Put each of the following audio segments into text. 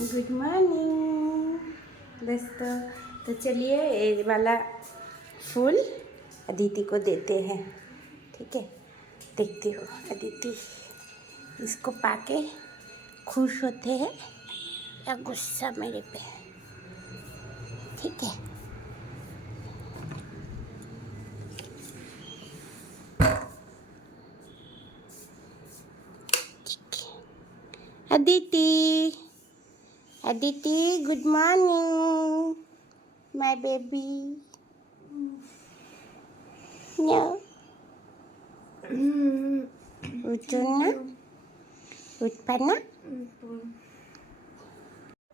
Good morning दोस्तों। तो चलिए ये वाला फूल अदिति को देते हैं, ठीक है। देखती हो अदिति इसको पाके खुश होते हैं या गुस्सा मेरे पे, ठीक है। Aditi Aditi good morning my baby. No उठो ना, उठ पाना।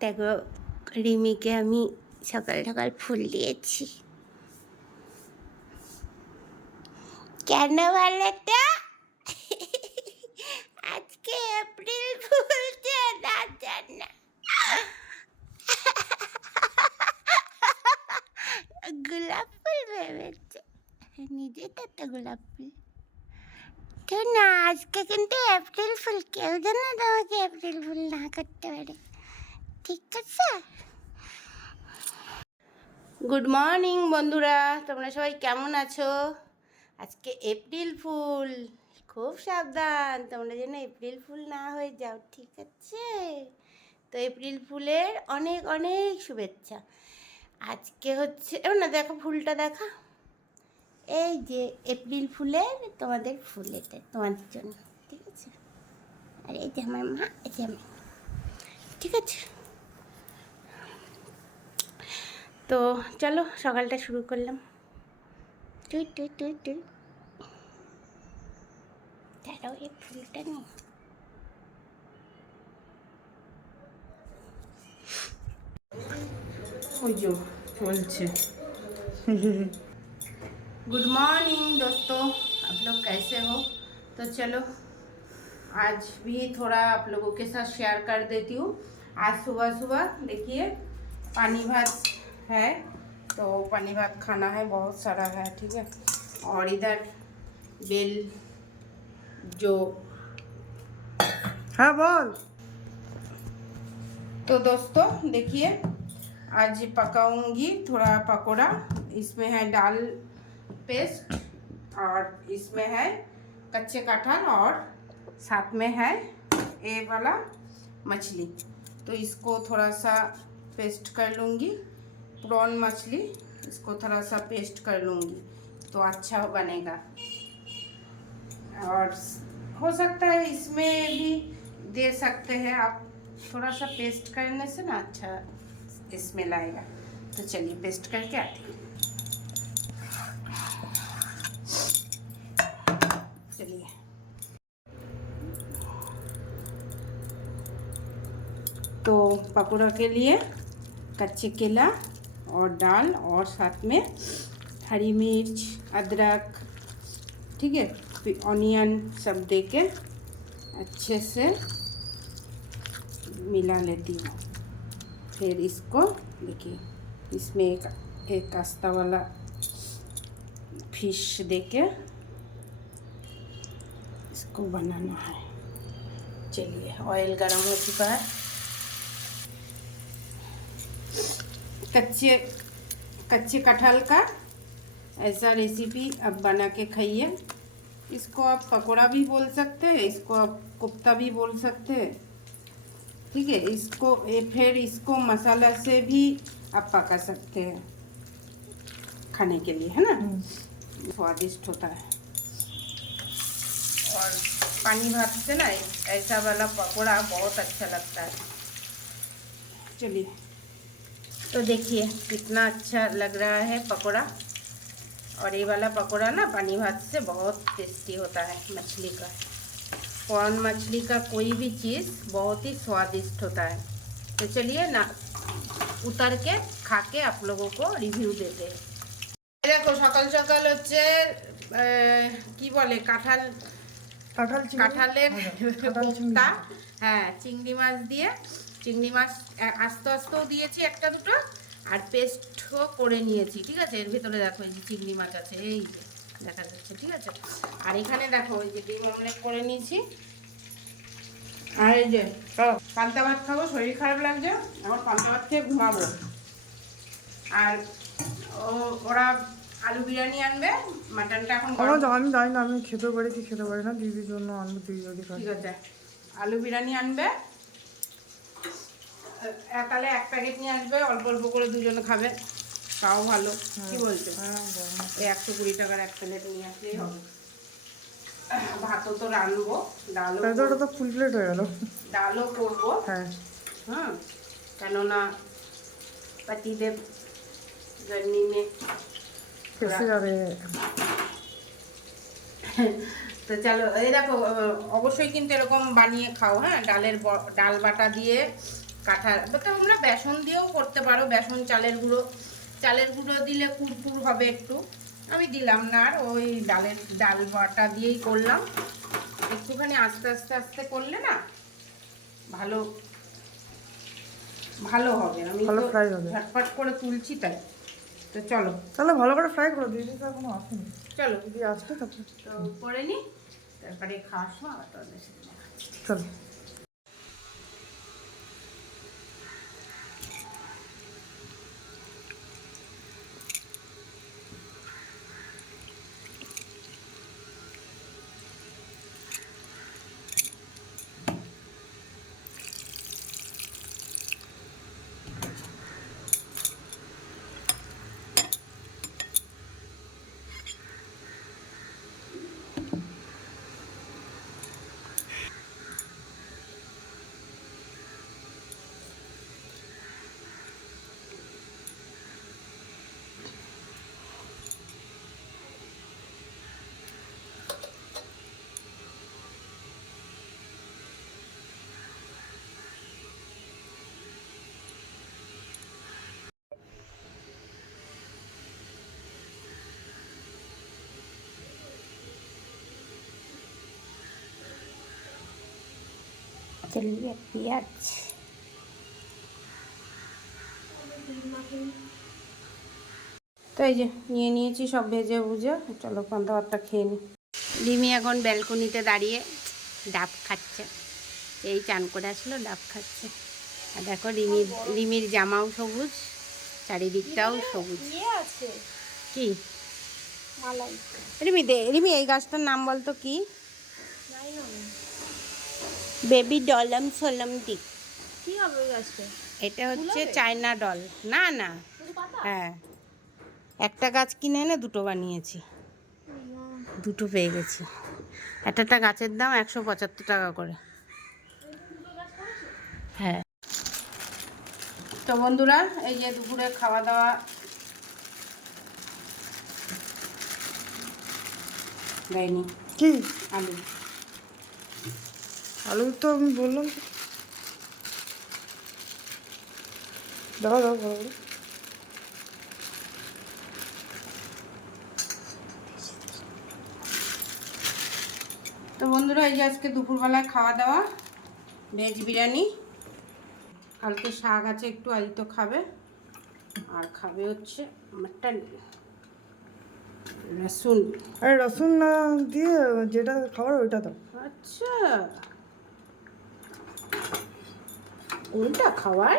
देखो রিমিকে আমি সকাল সকাল ফুল দিয়েছি। কেন বলো তো? আজকে এপ্রিল ফুল যে না জানা। গোলাপ ফুল ভেবেছে, নিজেটা তো গোলাপ ফুল। কেউ না, আজকে কিন্তু এপ্রিল ফুল, কেউ যেন তোমাকে এপ্রিল ফুল না করতে পারে, ঠিক আছে? গুড মর্নিং বন্ধুরা, তোমরা সবাই কেমন আছো? আজকে এপ্রিল ফুল, খুব সাবধান তোমরা যেন এপ্রিল ফুল না হয়ে যাও, ঠিক আছে? তো এপ্রিল ফুলের অনেক অনেক শুভেচ্ছা। আজকে হচ্ছে না, দেখো ফুলটা দেখা, এই যে এপ্রিল ফুলের তোমাদের ফুল, এটা তোমাদের জন্য, ঠিক আছে। আর এই যে আমার মা, এই যে আমি, ঠিক আছে। তো চলো সকালটা শুরু করলাম। তুই তুই তুই তুই দাঁড়াও, এই ফুলটা নেই। ওই যে চলছে। गुड मॉर्निंग दोस्तों, आप लोग कैसे हो? तो चलो आज भी थोड़ा आप लोगों के साथ शेयर कर देती हूँ। आज सुबह सुबह देखिए पानी भात है, तो पानी भात खाना है, बहुत सारा है, ठीक है। और इधर बेल जो, हाँ बोल। तो दोस्तों देखिए आज पकाऊंगी थोड़ा पकोड़ा। इसमें है दाल पेस्ट और इसमें है कच्चे कटहल और साथ में है ये वाला मछली। तो इसको थोड़ा सा पेस्ट कर लूँगी, प्रॉन मछली, इसको थोड़ा सा पेस्ट कर लूँगी तो अच्छा बनेगा। और हो सकता है इसमें भी दे सकते हैं आप, थोड़ा सा पेस्ट करने से ना अच्छा स्मेल आएगा। तो चलिए पेस्ट करके आते हैं। चलिए तो पकौड़ा के लिए कच्चे केला और दाल और साथ में हरी मिर्च, अदरक, ठीक है, फिर ऑनियन सब दे के अच्छे से मिला लेती हूँ। फिर इसको देखिए इसमें एक आस्ता वाला फिश देके इसको बनाना है। चलिए ऑयल गरम हो चुका है। कच्चे कटहल का ऐसा रेसिपी अब बना के खाइए। इसको आप पकोड़ा भी बोल सकते हैं, इसको आप कोफ्ता भी बोल सकते हैं, ठीक है। इसको फिर इसको मसाला से भी आप पका सकते हैं खाने के लिए, है ना, स्वादिष्ट होता है। और पानी भात से ना ऐसा वाला पकोड़ा बहुत अच्छा लगता है। चलिए तो देखिए कितना अच्छा लग रहा है पकोड़ा। और ये वाला पकोड़ा ना पानी भात से बहुत टेस्टी होता है। मछली का, प्रॉन मछली का कोई भी चीज़ बहुत ही स्वादिष्ट होता है। तो चलिए ना उतर के खा के आप लोगों को रिव्यू देते हैं। देखो सकाल सकाल হচ্ছে কি বলে কাঁঠালের কোফতা, হ্যাঁ চিংড়ি মাছ দিয়ে, চিংড়ি মাছ আস্তে আস্তেও দিয়েছি একটা দুটো, আর পেস্টও করে নিয়েছি, ঠিক আছে। এর ভিতরে দেখো এই যে চিংড়ি মাছ আছে, এই যে দেখা যাচ্ছে, ঠিক আছে। আর এখানে দেখো এই যে ডিম অমলেট করে নিয়েছি, আর এই যে পান্তা ভাত খাবো, শরীর খারাপ লাগছে, আমার পান্তা ভাত খেয়ে ঘুমাবো। আর ওরা আলু বিরিয়ানি আনবে, মাটনটা এখন আমি জানি না, আমি খেতে পারি কি খেতে পারি না, দিদির জন্য আনবো, দিদি যদি খায়। ঠিক আছে, আলু বিরিয়ানি আনবে, তাহলে এক প্যাকেট নিয়ে আসবে, অল্প অল্প করে দুজনে খাবে, তাও ভালো। কি বলছো? 120 টাকার এক প্লেট নিয়ে আসলেই হবে। ভাতও তো রানবো, ডালও তো ফুল প্লেট হয়ে গেল, ডালও করবো। হ্যাঁ কেননা पतिदेव गर्मी में कैसे जा रहे हैं। তো চলো, এই দেখো, অবশ্যই কিন্তু এরকম বানিয়ে খাও। হ্যাঁ, ডাল বাটা দিয়ে কাঁঠাল, তোমরা বেসন দিয়েও করতে পারো, বেসন চালের গুঁড়ো দিলে কুরকুর হবে একটু, আমি দিলাম না, আর ওই ডাল বাটা দিয়েই করলাম। একটুখানি আস্তে আস্তে আস্তে করলে না ভালো হবে। আমি ভালো তো ফ্রাই হবে, ঝটপট করে তুলছি তাই। তো চলো তাহলে ভালো করে ফ্রাই করো, দিদি তো এখনো আসেনি। চলো দিদি আসবে তারপরে তো করে নি, তারপরে খাওয়ার সময় আবার তোমাদের সাথে দেখা হচ্ছে। চলো। चलिए पेঁয়াজ তো এই যে নিয়ে নিয়েছি সব ভেজে বুঝে, চলো পান্তা ভাতটা খেয়ে নিই। রিমি এখন ব্যালকনিতে দাঁড়িয়ে ডাব খাচ্ছে, এই চান করে আসলো, ডাব খাচ্ছে। আর দেখো রিমির জামাও সবুজ, চারিদিকটাও সবুজ। কি রিমি এই গাছটার নাম বলতো কি? বেবি ডলম সোলম টিক। কি হবে ওই গাছটা? এটা হচ্ছে চায়না ডল। না না, হ্যাঁ, একটা গাছ কিনে এনে দুটো বানিয়েছি, দুটো পেয়ে গেছি। একটা গাছের দাম 175 টাকা করে। হ্যাঁ, তো বন্ধুরা এই যে দুপুরে খাওয়া দাওয়া দেয়নি। কি আলু তো আমি বললাম, দাও দাও ভালো করে। তো বন্ধুরা এই যে আজকে দুপুরবেলায় খাওয়া দাওয়া ভেজ বিরিয়ানি, কালকে শাক আছে একটু, আজ তো খাবে, আর খাবে হচ্ছে মাটন রসুন। আরে রসুন না দিয়ে যেটা খাবার ওইটা দাও। আচ্ছা, কোনটা খাওয়ার?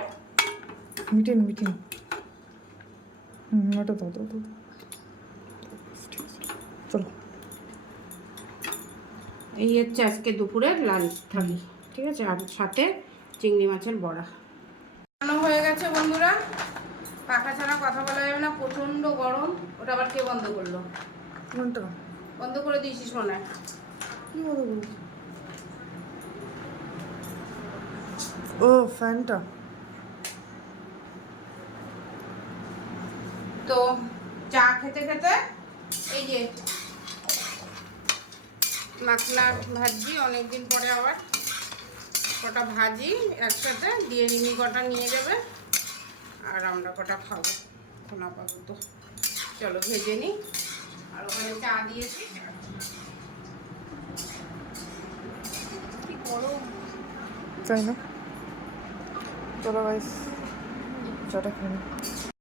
মিটিং ওটা দাও চলো। এই হচ্ছে আজকে দুপুরের লাঞ্চ থালি, ঠিক আছে, আর সাথে চিংড়ি মাছের বড়া হয়ে গেছে। বন্ধুরা পাখা ছাড়া কথা বলা যাবে না, প্রচণ্ড গরম। ওটা আবার কে বন্ধ করলো? কোনটা বন্ধ করে দিয়েছিস মনে হয়। কি বলো বলছি? ও ফ্যানটা। তো চা খেতে খেতে এই যে মাখনা ভাজি, অনেকদিন পরে আবার কটা ভাজি একসাথে দিয়ে রিমি কটা নিয়ে যাবে, আর আমরা কটা খাবো এখন আপাতত। চলো ভেজে নিই, আর ওখানে চা দিয়েছি। কি গরম, তাই না? চলো গাইস, চাটা খেয়ে নিই।